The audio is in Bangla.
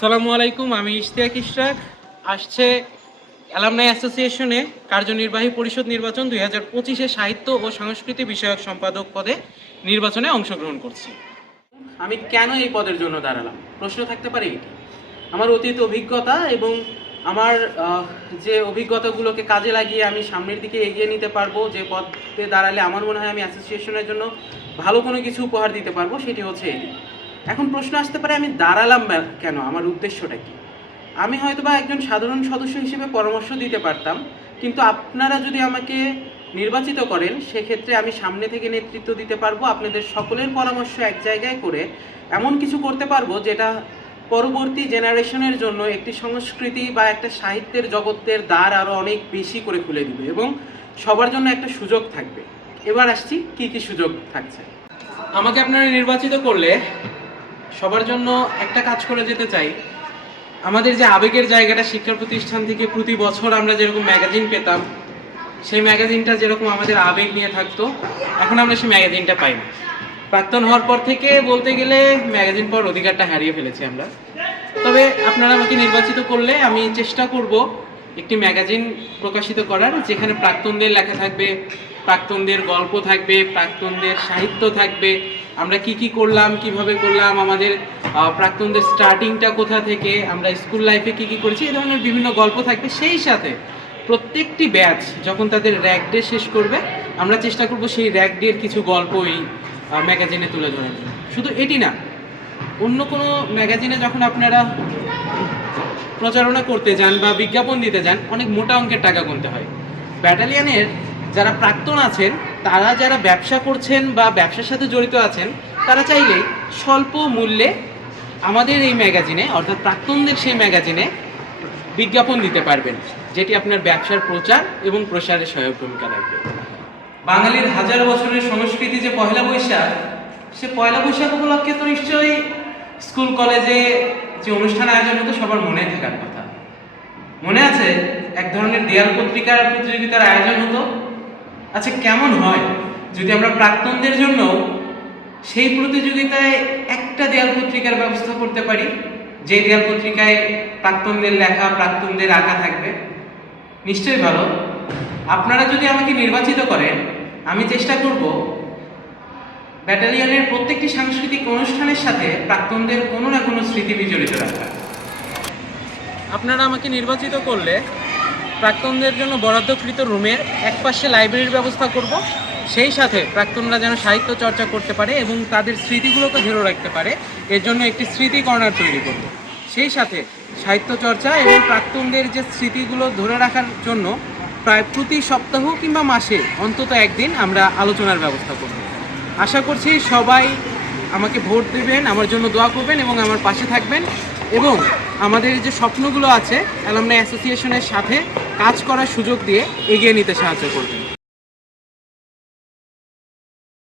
আসসালামু আলাইকুম, আমি ইশতিয়াক ইশরাক। আসছে অ্যালামনাই অ্যাসোসিয়েশনে কার্যনির্বাহী পরিষদ নির্বাচন 2025-এ সাহিত্য ও সংস্কৃতি বিষয়ক সম্পাদক পদে নির্বাচনে অংশগ্রহণ করছি। আমি কেন এই পদের জন্য দাঁড়ালাম? প্রশ্ন থাকতে পারে এটি। আমার অতীত অভিজ্ঞতা এবং আমার যে অভিজ্ঞতাগুলোকে কাজে লাগিয়ে আমি সামনের দিকে এগিয়ে নিতে পারবো, যে পদে দাঁড়ালে আমার মনে হয় আমি অ্যাসোসিয়েশনের জন্য ভালো কোনো কিছু উপহার দিতে পারবো, সেটি হচ্ছে এটি। এখন প্রশ্ন আসতে পারে আমি দাঁড়ালাম কেন, আমার উদ্দেশ্যটা কি? আমি হয়তোবা একজন সাধারণ সদস্য হিসেবে পরামর্শ দিতে পারতাম, কিন্তু আপনারা যদি আমাকে নির্বাচিত করেন সেক্ষেত্রে আমি সামনে থেকে নেতৃত্ব দিতে পারবো। আপনাদের সকলের পরামর্শ এক জায়গায় করে এমন কিছু করতে পারবো যেটা পরবর্তী জেনারেশনের জন্য একটি সংস্কৃতি বা একটা সাহিত্যের জগতের দ্বার আরও অনেক বেশি করে খুলে দিবে এবং সবার জন্য একটা সুযোগ থাকবে। এবার আসছি কি কি সুযোগ থাকছে। আমাকে আপনারা নির্বাচিত করলে সবার জন্য একটা কাজ করে যেতে চাই। আমাদের যে আবেগের জায়গাটা, শিক্ষা প্রতিষ্ঠান থেকে প্রতি বছর আমরা যেরকম ম্যাগাজিন পেতাম, সেই ম্যাগাজিনটা যেরকম আমাদের আবেগ নিয়ে থাকতো, এখন আমরা সেই ম্যাগাজিনটা পাই না। প্রাক্তন হওয়ার পর থেকে বলতে গেলে ম্যাগাজিন পড়ার অধিকারটা হারিয়ে ফেলেছি আমরা। তবে আপনারা আমাকে নির্বাচিত করলে আমি চেষ্টা করব একটি ম্যাগাজিন প্রকাশিত করার, যেখানে প্রাক্তনদের লেখা থাকবে, প্রাক্তনদের গল্প থাকবে, প্রাক্তনদের সাহিত্য থাকবে, আমরা কি কি করলাম, কিভাবে করলাম, আমাদের প্রাক্তনদের স্টার্টিংটা কোথা থেকে, আমরা স্কুল লাইফে কি কি করেছি, এই ধরনের বিভিন্ন গল্প থাকবে। সেই সাথে প্রত্যেকটি ব্যাচ যখন তাদের র্যাক ডে শেষ করবে, আমরা চেষ্টা করব সেই র্যাক ডের কিছু গল্প এই ম্যাগাজিনে তুলে ধরার জন্য। শুধু এটি না, অন্য কোনো ম্যাগাজিনে যখন আপনারা প্রচারণা করতে যান বা বিজ্ঞাপন দিতে যান, অনেক মোটা অঙ্কের টাকা গুনতে হয়। ব্যাটালিয়নের যারা প্রাক্তন আছেন, তারা যারা ব্যবসা করছেন বা ব্যবসার সাথে জড়িত আছেন, তারা চাইলে স্বল্প মূল্যে আমাদের এই ম্যাগাজিনে, অর্থাৎ প্রাক্তনদের সেই ম্যাগাজিনে বিজ্ঞাপন দিতে পারবেন, যেটি আপনার ব্যবসার প্রচার এবং প্রসারে সহায়ক ভূমিকা রাখবে। বাঙালির হাজার বছরের সংস্কৃতি যে পয়লা বৈশাখ, সে পয়লা বৈশাখ উপলক্ষে তো নিশ্চয়ই স্কুল কলেজে যে অনুষ্ঠান আয়োজন হতো সবার মনে থাকার কথা। মনে আছে এক ধরনের দেয়াল পত্রিকার প্রতিযোগিতার আয়োজন হতো? আচ্ছা, কেমন হয় যদি আমরা প্রাক্তনদের জন্য সেই প্রতিযোগিতায় একটা দেয়াল পত্রিকার ব্যবস্থা করতে পারি, যে দেয়াল পত্রিকায় প্রাক্তনদের লেখা, প্রাক্তনদের আঁকা থাকবে? নিশ্চয়ই ভালো। আপনারা যদি আমাকে নির্বাচিত করেন, আমি চেষ্টা করব ব্যাটালিয়নের প্রত্যেকটি সাংস্কৃতিক অনুষ্ঠানের সাথে প্রাক্তনদের কোনো না কোনো স্মৃতি বিজড়িত রাখা। আপনারা আমাকে নির্বাচিত করলে প্রাক্তনদের জন্য বরাদ্দকৃত রুমের একপাশে লাইব্রেরির ব্যবস্থা করব। সেই সাথে প্রাক্তনরা যেন সাহিত্য চর্চা করতে পারে এবং তাদের স্মৃতিগুলোকে ধরে রাখতে পারে, এর জন্য একটি স্মৃতি কর্নার তৈরি করব। সেই সাথে সাহিত্য চর্চা এবং প্রাক্তনদের যে স্মৃতিগুলো ধরে রাখার জন্য প্রায় প্রতি সপ্তাহ কিংবা মাসে অন্তত একদিন আমরা আলোচনার ব্যবস্থা করব। আশা করছি সবাই আমাকে ভোট দেবেন, আমার জন্য দোয়া করবেন এবং আমার পাশে থাকবেন, এবং আমাদের যে স্বপ্নগুলো আছে অ্যালামনাই অ্যাসোসিয়েশনের সাথে কাজ করার সুযোগ দিয়ে এগিয়ে নিতে সাহায্য করবেন।